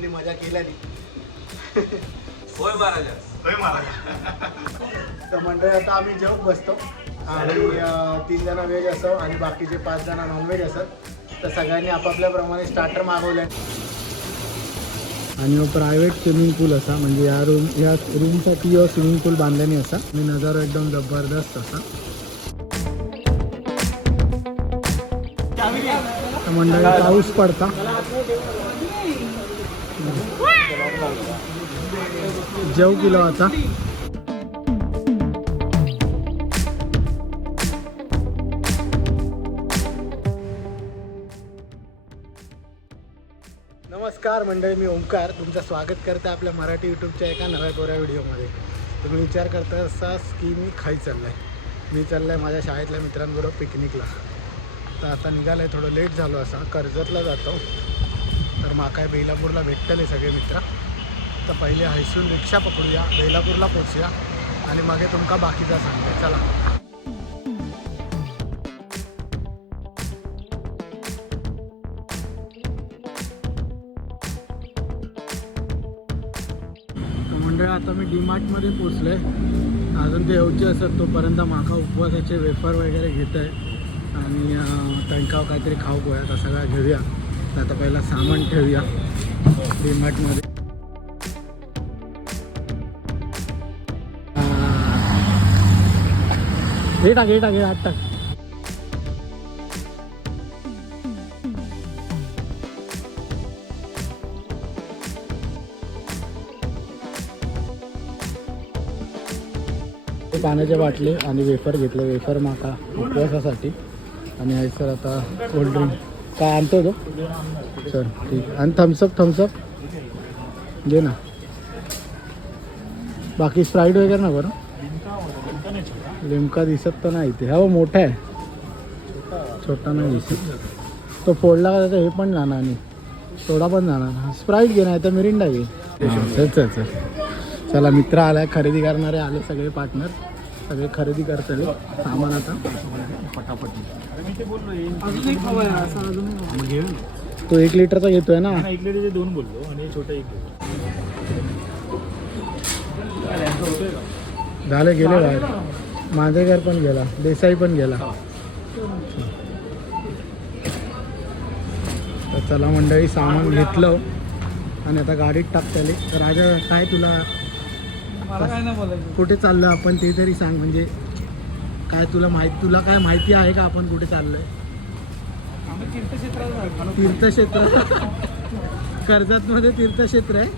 आपली मजा केल्याने. होय महाराजा. होय महाराज. तर मंडळी आता आम्ही जेवून बसतो. आणि तीन जण व्हेज असो आणि बाकीचे पाच जण नॉनव्हेज असत तर सगळ्यांनी आपापल्याप्रमाणे स्टार्टर मागवले आणि प्रायव्हेट स्विमिंग पूल असा. म्हणजे या रूम या रूमसाठी यो स्विमिंग पूल बांधल्याने असा. आणि नजारो एकदम जबरदस्त असा. तर मंडळी पाऊस पडता. जेव किलो आता. नमस्कार मंडळी मी ओंकार. तुमचं स्वागत करते आपल्या मराठी यूट्यूबच्या एका नव्या कोऱ्या व्हिडिओमध्ये. तुम्ही विचार करता असाच की मी खाई आहे मी चाललाय माझ्या शाळेतल्या मित्रांबरोबर पिकनिकला. तर आता निघालं आहे थोडं लेट झालो असा. कर्जतला जातो. तर माकाय बेलापूरला भेटतले सगळे मित्र. तर पहिले हायसून रिक्षा पकडूया वेलापूरला पोचूया आणि मागे तुमका बाकीचा सांगते. चला. तर मंडळ आता मी डीमार्टमध्ये पोचलो आहे अजून ते येऊचे असतात तोपर्यंत माका उपवासाचे वेफर वगैरे घेत आहे आणि अं, त्यांका काहीतरी खाऊ गोया आता सगळा घेऊया. तर आता पहिला सामान ठेवूया डीमार्टमध्ये हे टाक हे टाक हे आत टाक हे पाण्याच्या बाटली आणि वेफर घेतले वेफर माका उपवासासाठी. आणि आहे सर आता कोल्ड्रिंक काय आणतो तो? सर ठीक. आणि थम्सअप थम्सअप घे ना. बाकी स्प्राईट वगैरे ना? बरं लिमका दिसत तर नाही. इथे हा मोठा आहे. छोटा नाही दिसत. तो फोडला का त्याचं हे पण जाणार आणि सोडा पण जाणार स्प्राईट घे नाही तर मिरिंडा घे. हां, चल चल चल. चला मित्र आलाय खरेदी करणारे आले सगळे पार्टनर सगळे खरेदी करतले. सामान आता. पटापट. घेऊ तो एक लिटरचा घेतोय ना? एक लिटरचे दोन बोललो आणि छोटा एक झाले गेले बाहेर. मांजरेकर पण गेला देसाई पण गेला. तर चला मंडळी सामान घेतलं आणि आता गाडीत टाकताले तर राजा काय तुला? कुठे चाललो आपण ते तरी सांग म्हणजे काय तुला माहिती तुला काय माहिती आहे का आपण कुठे चाललोय. तीर्थक्षेत्र. कर्जतमध्ये तीर्थक्षेत्र आहे.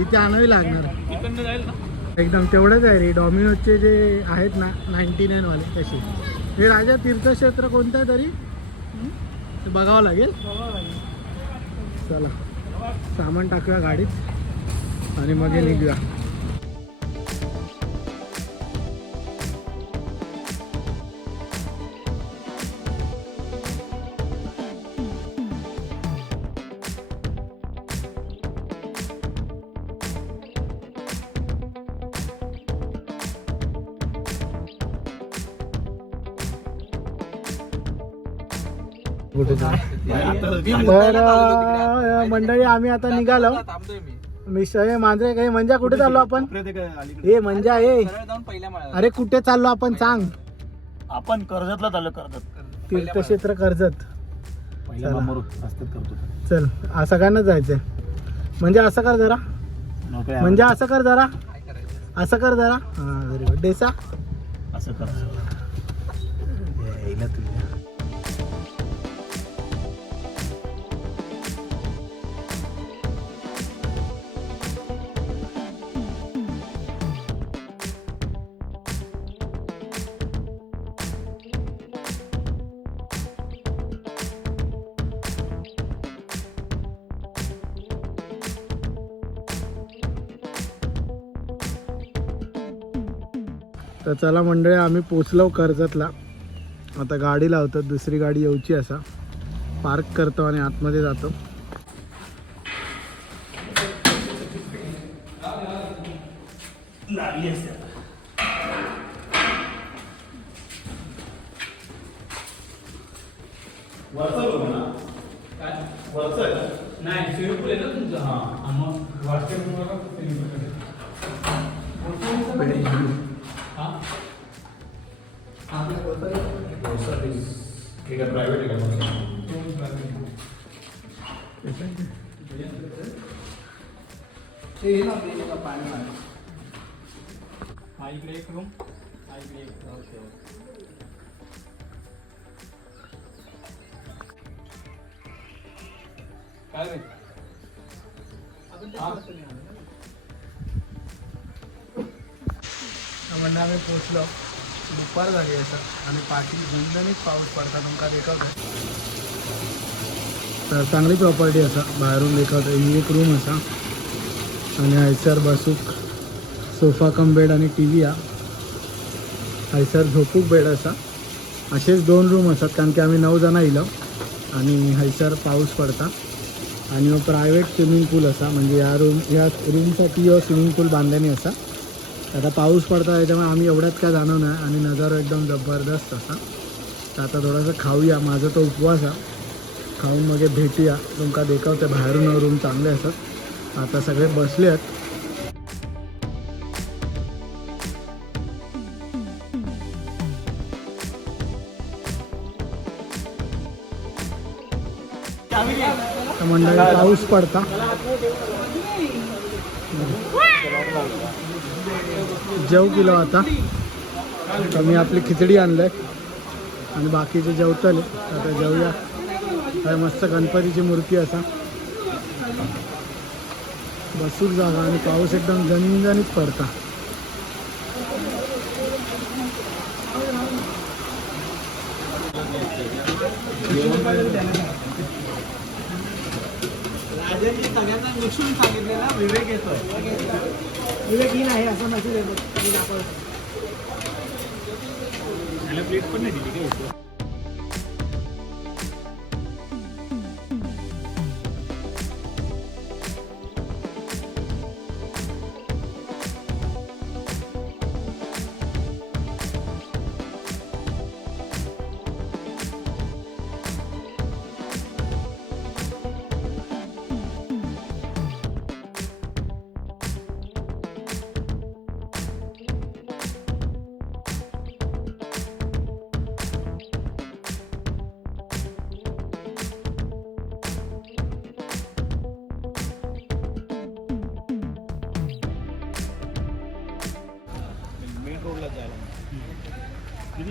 इथे आणावी लागणार. इकडनं जाईल ना. एकदम तेवढंच आहे रे. डॉमिनोजचे जे आहेत ना नाईन्टी नाईनवाले तसे. हे राजा तीर्थक्षेत्र कोणतं आहे तरी? ते बघावं लागेल. चला. सामान टाकूया गाडीत. आणि मग निघूया. कुठे? तर अं, मंडळी आम्ही आता निघालो. थांबतोय मी. मिसळ मांजरे काही म्हणजे कुठे चाललो आपण? हे म्हणजे हे. सरळ जाऊन पहिल्या माळ्यावर. अरे कुठे चाललो आपण सांग. आपण कर्जतला चाललो कर्जत. तीर्थक्षेत्र कर्जत. पहिल्या चला. मामावर रस्त्यात करतो. चल आ, जायचंय? म्हणजे असं कर जरा. नोकऱ्या म्हणजे असं कर जरा. असं कर जरा. हा डेसा. असं कर. तर चला मंडळी आम्ही पोचलो कर्जतला. आता गाडी लावतो दुसरी गाडी येऊची असा. पार्क करतो आणि आतमध्ये जातो. लागली असते वरचं बघ ना वरचं नाही हा इकडे एक रूम हा। इकडे एक ओके काय रे म्हणजे आम्ही पोचलो दुपार झाली असं आणि पाठी झणझणीत पाऊस पडता तुमका देखवत तर चांगली प्रॉपर्टी असा बाहेरून देखवत ही एक रूम असा आणि हैसर बसूक सोफा कम बेड आणि टी व्ही हा हयसर झोपूक बेड असा असेच दोन रूम असतात कारण की आम्ही नऊ जण येलो आणि हयसर पाऊस पडता. आणि प्रायव्हेट स्विमिंग पूल असा म्हणजे या रूम या रूमसाठी हो स्विमिंग पूल बांधल्याने असा आता पाऊस पडता त्याच्यामुळे आम्ही एवढ्यात काय जाणव नाही. आणि नजारा एकदम जबरदस्त असा. तर आता थोडंसं खाऊया. माझा तो उपवास आहे. खाऊन मग भेटूया. तुमका देखवते बाहेरून रूम चांगले असत. आता सगळे बसले आहेत. तर मंडळी पाऊस पडता. जेव केलं आता. तर मी आपली खिचडी आणलंय. आणि बाकीचे जेवतले आता जेवूया. काय मस्त गणपतीची मूर्ती असा. बसूक जागा आणि पाऊस एकदम जणजणीत पडता. सगळ्यांना मिसळून सांगितलेला विवेक येतोय विवेक ही आहे असं मेसेज येतो. प्लेट पण नाही दिली काय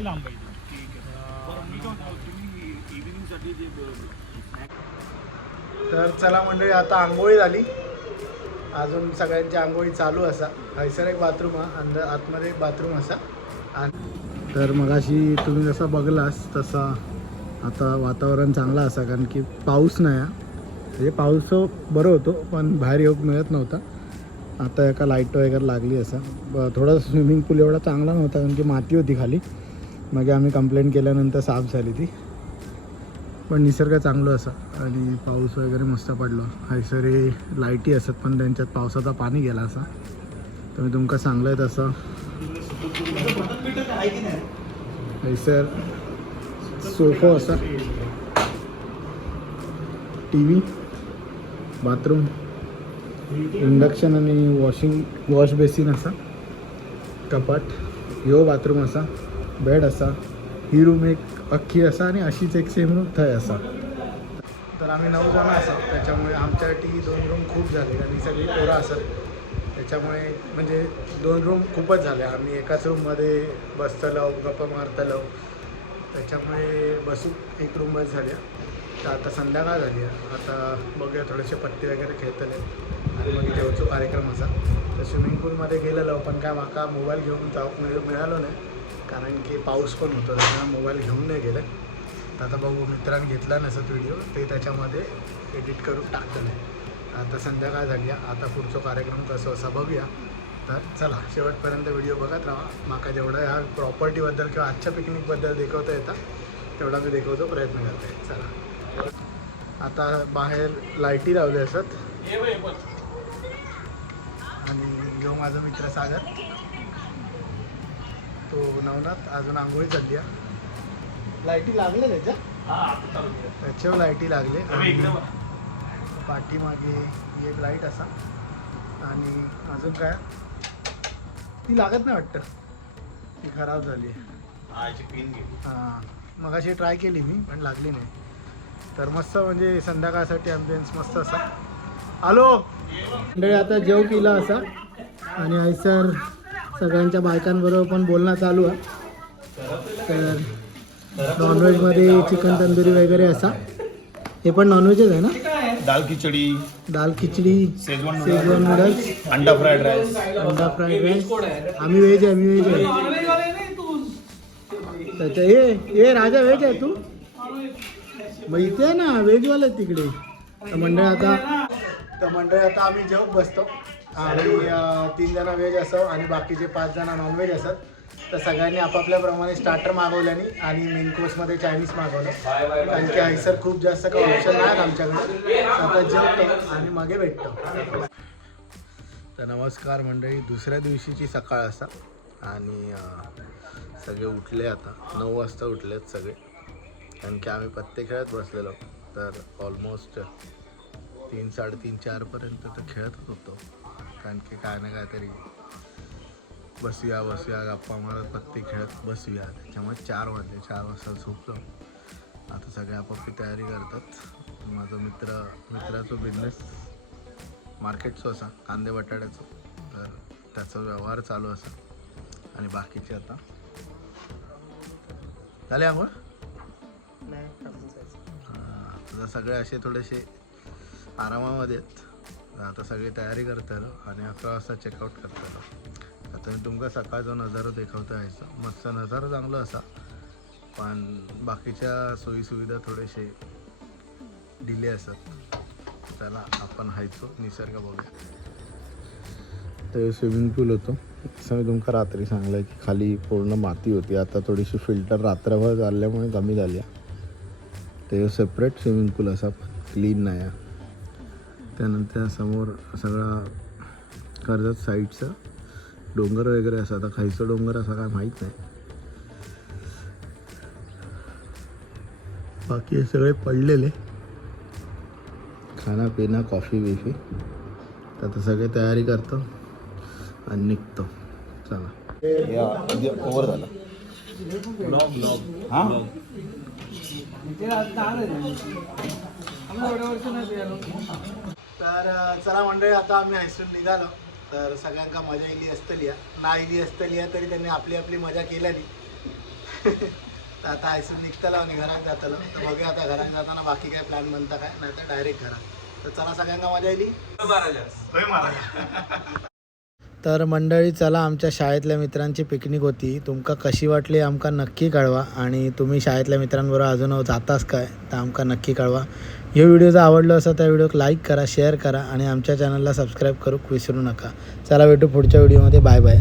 किती लांब आहे? तर चला मंडळी आता आंघोळी झाली. अजून सगळ्यांची आंघोळी चालू असा. हैसर एक बाथरूम हा अंदर आतमध्ये एक बाथरूम असा. आणि तर मगाशी तुम्ही जसा बघलास तसा आता वातावरण चांगला असा कारण की पाऊस नाही हा. म्हणजे पाऊस बरं होतो पण बाहेर योग मिळत नव्हता. आता एका लाइट वगैरे लागली असं. ब थोडा स्विमिंग पूल एवढा चांगला नव्हता कारण की माती होती खाली. मागे आम्ही कंप्लेंट केल्यानंतर साफ झाली ती. पण निसर्ग चांगलं असा. आणि पाऊस वगैरे मस्त पडलो. हैसरे लाईटी असत पण त्यांच्यात पावसाचा पाणी गेला असा. तर मी तुमका सांगलंय तसं. हैसर सोफो असा. टी व्ही बाथरूम इंडक्शन आणि वॉशिंग वॉश बेसिन असा. कपाट ह्यो बाथरूम असा. बेड असा ही रूम एक अख्खी असा आणि अशीच एक सेम रूम थंय असा. तर आम्ही नऊ जण असत त्याच्यामुळे आमच्यासाठी दोन रूम खूप झाले आणि सगळी पोरं असत त्याच्यामुळे म्हणजे दोन रूम खूपच झाल्या आम्ही एकाच रूममध्ये बसतलो गप्पा मारतलो. त्याच्यामुळे बसू एक रूम झाल्या तर आता संध्याकाळ झाली. आहे आता बघूया थोडेसे पत्ते वगैरे खेळतले. आणि मग जेवचो कार्यक्रम असा तर स्विमिंग पूलमध्ये गेलेलो पण काय माका मोबाईल घेऊन जाऊक मिळालो नाही. कारण की पाऊस पण होतो त्यामुळे मोबाईल घेऊन नाही गेले. तर आता बघू मित्रांनी घेतला नसत व्हिडिओ ते त्याच्यामध्ये एडिट करून टाकलं. आता संध्याकाळ झाली आता पुढचा कार्यक्रम कसं असा बघूया. तर चला शेवटपर्यंत व्हिडिओ बघत राहा. माका जेवढं ह्या प्रॉपर्टीबद्दल किंवा आजच्या पिकनिकबद्दल देखवता येतं तेवढा मी देखवतो प्रयत्न करते. चला. आता बाहेर लाईटी लावल्या असत. आणि जो माझा मित्र सागर तो नवनाथ अजून आंघोळी चालली आहे. लाईटी लागले त्याच्या? त्याच्यावर लाईटी लागले. पाठीमागे एक लाइट असा. आणि अजून काय? ती लागत नाही वाटतं. ती खराब झाली हां मग अशी ट्राय केली मी पण लागली नाही. तर मस्त म्हणजे संध्याकाळसाठी ॲम्बियन्स मस्त असा. हॅलो मंडळी आता जेव केला असा. आणि आयसर सगळ्यांच्या बायकांबरोबर पण बोलणं चालू आहे. तर नॉनव्हेजमध्ये चिकन तंदुरी वगैरे असा. हे पण नॉनव्हेजच आहे ना? दाल खिचडी दाल खिचडी शेजवान शेजवान नूडल्स अंडा फ्राईड राईस अंडा फ्राईड राईस आम्ही व्हेज आहे आम्ही व्हेज आहे. त्याच्या हे हे राजा व्हेज आहे तू? मग इथे आहे ना व्हेजवाले तिकडे. तर मंडळ आता तर मंडळ आता आम्ही जेवण बसतो. आणि अं, तीन जण व्हेज असो आणि बाकीचे पाच जण नॉनव्हेज असत तर सगळ्यांनी आपापल्याप्रमाणे स्टार्टर मागवल्याने आणि मेन कोर्समध्ये चायनीज मागवलं. कारण की आयसर खूप जास्त काही ऑप्शन नाहीत आमच्याकडे. आता जेवतो आणि मागे भेटतो. तर नमस्कार मंडळी दुसऱ्या दिवशीची सकाळ असा. आणि अं, सगळे उठले आता. नऊ वाजता उठलेत सगळे. कारण की आम्ही पत्ते खेळत बसलेलो. तर ऑलमोस्ट तीन साडेतीन चारपर्यंत तर खेळतच होतो. कारण की काय ना काहीतरी. बसूया बसूया गप्पा मारत पत्ते खेळत बसूया. त्याच्यामुळे चार वाजले चार वाजता झोपलो. आता सगळे आपापली तयारी करतात. माझा मित्र मित्राचा बिझनेस मार्केटचं असा कांदे बटाट्याचं. तर त्याचा व्यवहार चालू असा. आणि बाकीचे आता. झाले आपण हां, आता सगळे असे थोडेसे आरामामध्ये आहेत. आता सगळी तयारी करतात आणि अकरा वाजता चेकआउट करतात आता मी तुमका सकाळचा नजारा देखावता यायचं मस्त नजारा चांगला असा. पण बाकीच्या सोयीसुविधा थोडेसे डिले असतात. त्याला आपण हायचो. निसर्ग बघूया. ते स्विमिंग पूल होतो. तसं मी तुमका रात्री सांगलं की खाली पूर्ण माती होती. आता थोडीशी फिल्टर रात्रभर चालल्यामुळे कमी झाली आहे. ते सेपरेट स्विमिंग पूल असा क्लीन नाही आहे. त्यानंतर समोर सगळा कर्जत साईडचं डोंगर वगैरे असं. आता खायचं डोंगर असं काय माहीत नाही. बाकी हे सगळे पडलेले. खाना पिना कॉफी बिफी. तर आता सगळे तयारी करतो आणि निघतो. चला. ओव्हर झाला. हा? तर चला मंडळी आता आम्ही हायस्कूल निघालो. तर सगळ्यांका मजा इली असतली. ना इली असतली तरी त्यांनी आपली आपली मजा केल्यानी तर आता हायस्कूल निघताला आणि घरात जातालो. तर बघूया आता घरात जाताना बाकी काय प्लॅन बनता काय नाही तर डायरेक्ट घरात. तर चला सगळ्यांका मजा इली तर मंडळी चला आमच्या शाळेतल्या मित्रांची पिकनिक होती. तुमका कशी वाटली आमका नक्की कळवा. आणि तुम्ही शाळेतल्या मित्रांबरोबर अजून जातास काय तर आमका नक्की कळवा. हे व्हिडिओ जर आवडलं असं त्या व्हिडिओ लाईक करा शेअर करा आणि आमच्या चॅनलला सबस्क्राईब करू विसरू नका. चला भेटू पुढच्या व्हिडिओमध्ये. Bye bye.